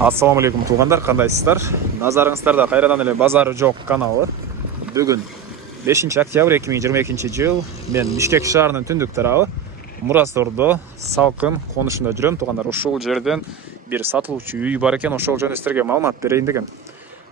Ассаламу алейкум туугандар, кандайсыздар? Назарыңыздарда кайрадан эле базары жок каналы. Бүгүн 5 октябрь 2022 жыл. Мен Бишкек шаарынын түндүк тарабы Мурас Ордо салкын конушунда жүрөм туугандар. Ушул жерден бир сатылуучу үй бар экен, ошол жөнүндө силерге маалымат берейин деген.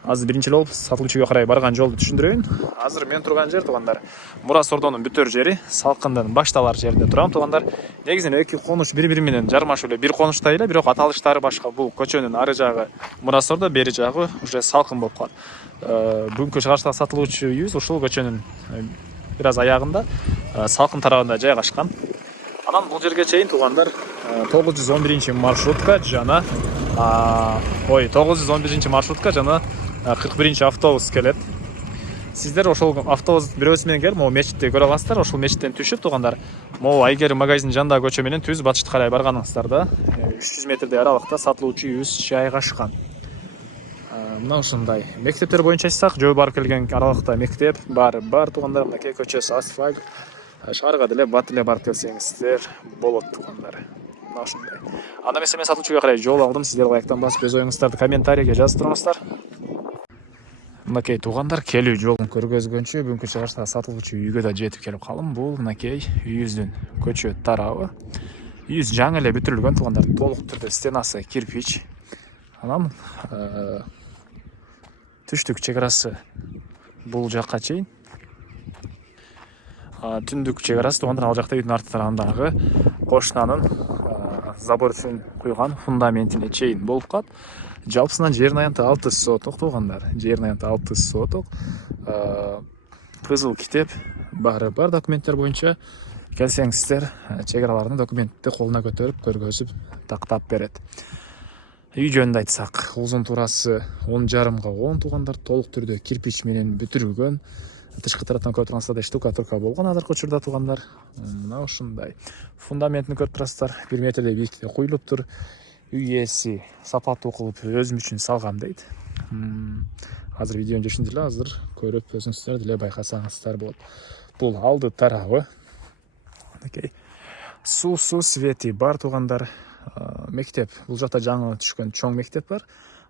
Азыр биринчи болуп сатылуучуга карай барган жолду түшүндүрөйүн. Азыр мен турган жер туугандар Мурас Ордонун бүтөр жери, салкындын башталар жеринде турам туугандар. Негизинен эки конуш бири-бири менен жармашып эле бир конушта эле, бирок аталыштары башка. Бул көчөнүн ары жагы Мурас Ордо, бери жагы уже салкын болуп калат. Бүгүнкү чыгарышта сатылуучу үйүбүз ушул көчөнүн бир аз аягында, салкын тарабында жайгашкан. Анан бул жерге чейин туугандар 911 маршрутка жана 911 маршрутка жана 41 автобус келет. Сиздер ошол автобус бирөөсү менен келип, могу мечитти көрө аласыздар. Ошол мечиттен түшүп туугандар, могу Айгерим магазин жандагы көчө менен түз батышты карай барганыңыздарда 300 метрдей аралыкта сатылуучу үйүбүз жайгашкан. Мына ушундай мектептер боюнча айтсак, жөө барып келген аралыкта мектеп бар туугандар. Мынакей көчөсү асфальт. Шаарга деле бат эле барып келсеңиздер болот туугандар. Мына ушундай. Анда эмесе мен сатылуучуга карай жол алдым. Сиздер лайктан басып өз оюңуздарды комментарийге жазып туруңуздар. Мынакей туугандар, келүү жолун көргөзгөнчү бүгүнкү чыгарышта сатылуучу үйгө да жетип келип калдым. Бул мынакей үйүбүздүн көчө тарабы. Үйүбүз жаңы эле бүтүрүлгөн туугандар. Толук түрдө стенасы кирпич. Анан түштүк чек арасы бул жакка чейин. Түндүк чек арасы туугандар ал жакта үйдүн арты тарабындагы кошунанын забор үчүн куйган фундаментине чейин болуп калат. Жалпысынан жердин аянты 6 соток туугандар. Жердин аянты 6 соток. Кызыл китеп баары бар документтер боюнча. Келсеңиздер, чек аралардын документти колуна көтөрүп көргөзүп тактап берет. Үй жөнүндө айтсак, узун туурасы 10,5 га 10 туугандар, толук түрдө кирпич менен бүтүрүлгөн. Тышкы тараптан көрүп турсаңыздар, штукатурка болгон азыркы учурда туугандар. Мына ушундай. Фундаментин көрүп турасыздар, 1 метрдей бийиктикте куюлуптур. Үй ээси сапаттуу кылып өзүм үчүн салгам дейт. Азыр видеонун жашында эле азыр көрүп өзүңүздөр деле байкасаңыздар болот. Бул алды тарабы. Окей. Суу свети бар туугандар. Мектеп, бул жакта жаңы түшкөн чоң мектеп бар.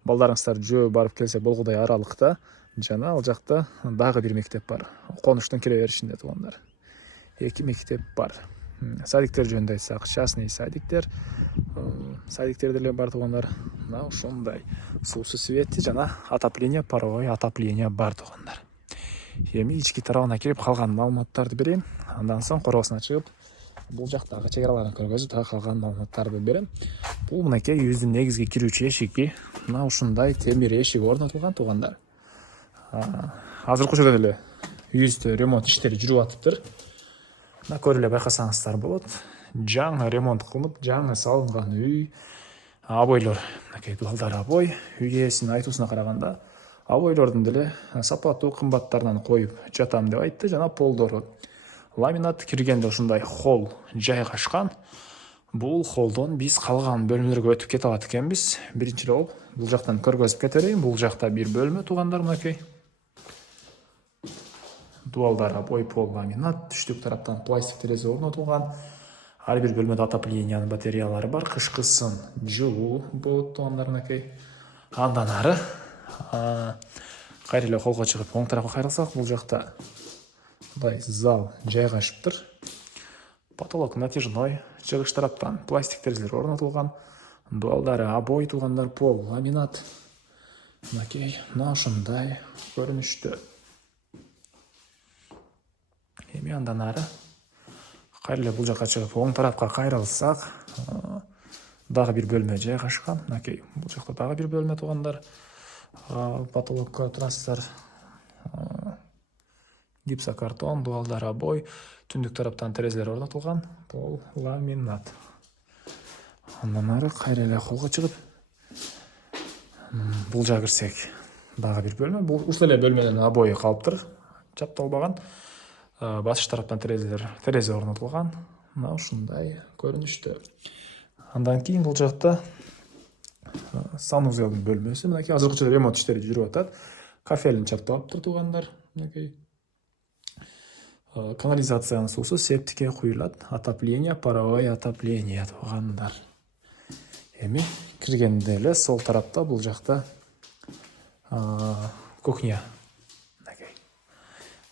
Балдарыңыздар жөө барып келсе болгудай аралыкта. Жана ал жакта дагы бир мектеп бар. Конуштун кире беришинде туугандар. Эки мектеп бар. Садиктер жөнүндө айтсак, частный садиктер. Садиктер деле бар туугандар. Мына ушундай. Суусу свети жана отопление, паровой отопление бар туугандар. Эми ички тарабына кирип калган маалыматтарды берейин. Андан соң коросуна чыгып, бул жактагы чек араларын көргөзүп, дагы калган маалыматтарды берем. Бул мынакей үйүбүздүн негизги кирүүчү эшиги. Мына ушундай темир эшик орнотулган туугандар. Азыркы учурда эле үйүбүздө ремонт иштери жүрүп атыптыр. Мына көрүп эле байкасаңыздар болот. Жаңы ремонт кылынып, жаңы салынган үй. Абойлор, мынакей балдар абой. Үй ээсинин айтуусуна караганда, абойлордун деле сапаттуу кымбаттарынан коюп жатам деп айтты. Жана полдору ламинат, киргенде ушундай холл жайгашкан. Бул холлдон биз калган бөлмөлөргө өтүп кете алат экенбиз. Биринчи болуп бул жактан көргөзүп кете берейин. Бул жакта бир бөлмө туугандар, мынакей. Дуалдар абой, пол, ламинат, түштүк тараптан пластик терезе орнотулган. Ар бир бөлмөдө отоплениянын батареялары бар, кышкысын жылуу болот туугандар, мынакей. Андан ары кайра эле холлго чыгып оң тарапка кайрылсак, бул жакта мындай зал жайгашыптыр. Потолок натяжной, чыгыш тараптан пластик терезелер орнотулган. Дуалдары абой туугандар, пол, ламинат. Мынакей, мына ушундай көрүнүштө. Эми андан ары кайра эле бул жакка чыгып оң тарапка кайрылсак, дагы бир бөлмө жайгашкан. Мынакей, бул жакта дагы бир бөлмө туугандар. Потолок көрүп турасыздар. Гипсокартон, дуалдар абой, түндүк тараптан терезелер орнотулган, пол, ламинат. Андан ары кайра эле холлго чыгып, бул жакка кирсек, дагы бир бөлмө. Бул ушул эле бөлмөнүн абою калыптыр, чапталбаган. Батыш тараптан терезе орнотулган. Мына ушундай көрүнүштө. Андан кийин бул жакта санузелдин бөлмөсү. Мынакей азыркы учурда ремонт иштери жүрүп атат. Кафелин чапталыптыр туугандар. Мынакей. Канализациянын суусу септикке куюлат. Отопление, паровое отопление туугандар. Эми киргенде эле сол тарапта бул жакта кухня.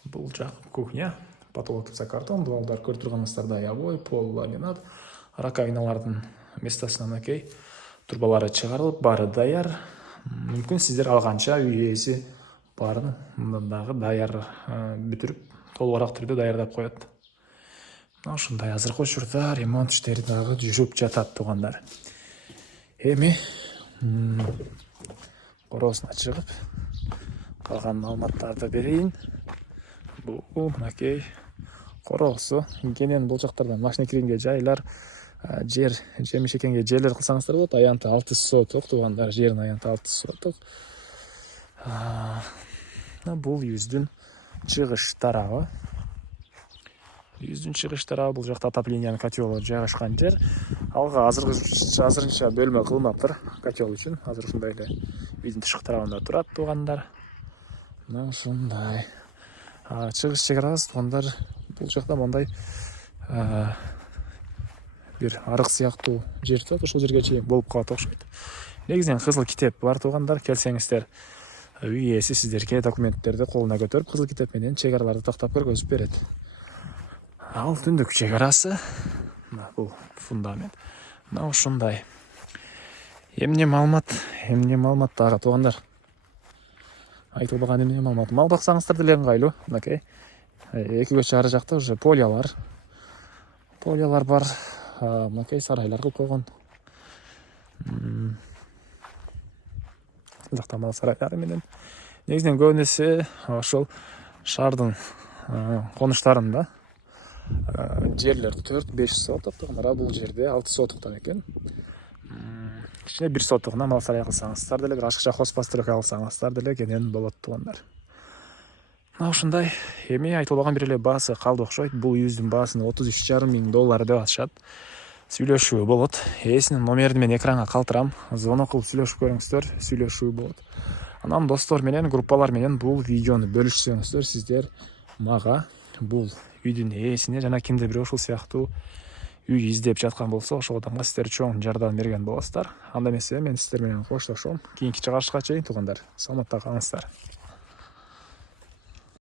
Бул жак кухня. Потолок картон, дуалдар көрүп турганыңыздардай обой, пол, ламинат, раковиналардын местосуна мынакей турбалары чыгарылып, баары даяр. Мүмкүн сиздер алганча үй ээси баарын дагы даяр бүтүрүп, толугураак түрдө даярдап коет. Ушундай азыркы учурда ремонт иштери дагы жүрүп жатат туугандар. Эми короосуна чыгып, калган маалыматтарды берейин. Бул мынакей короосу. Кенен бул жактардан машина киргенге жайлар, жер жемишекенге жерлер кылсаңыздар болот. Аянты 600 соток туугандар, жердин аянты 600 соток. Бул үйүздүн чыгыш тарабы. Үйүздүн чыгыш тарабы бул жакта отоплениянын котелу жайгашкан жер. Алга азырынча бөлмө кылмаптыр котел үчүн. Азыр ушундай эле үйдүн тышкы тарабында турат туугандар. Мына ушундай. Чыгыш чеграбыз туугандар, бул жакта мондай бир арык сыяктуу жер турат, ошол жерге чейин болуп калат окшойт. Негизинен кызыл китеп бар туугандар, келсеңиздер үй ээси сиздерге документтерди колуна көтөрүп, кызыл китеп менен чек араларды тактап көргөзүп берет. Ал түндүк чек арасы, бул фундамент. Мына ушундай. Эмне маалымат дагы туугандар. Айтылбаган эмне маалымат. Мал баксаңыздар деле ыңгайлуу. Мынакей 2 көчө ары жакта уже полиялар бар. Мынакей сарайлар кылып койгон. Жакта мал сарайлары менен негизинен көбүнесе ошол шаардын конуштарында жерлер 4-5 соток туугандар. Бул жерде 6 сотоктон экен. Кичине 1 сотогуна мал сарай кылсаңыздар деле, бир ашыкча хозпостройка кылсаңыздар деле кенен болот туугандар. Мына ушундай. Эми айтылбаган бир эле баасы калды окшойт. Бул үйүздүн баасын $33,5 миң деп атышат. Сүйлөшүү болот. Ээсинин номерин мен экранга калтырам. Звонок кылып сүйлөшүп көрүңүздөр, сүйлөшүү болот. Анан достор менен, группалар менен бул видеону бөлүшсөңүздөр, сиздер мага бул үйдүн ээсине жана кимде бир ушул сыяктуу үй издеп жаткан болсо, ошол адамга сиздер чоң жардам берген болосуздар. Анда эмесе мен сиздер менен коштошом. Кийинки чыгарышка чейин туугандар, саламатта калыңыздар.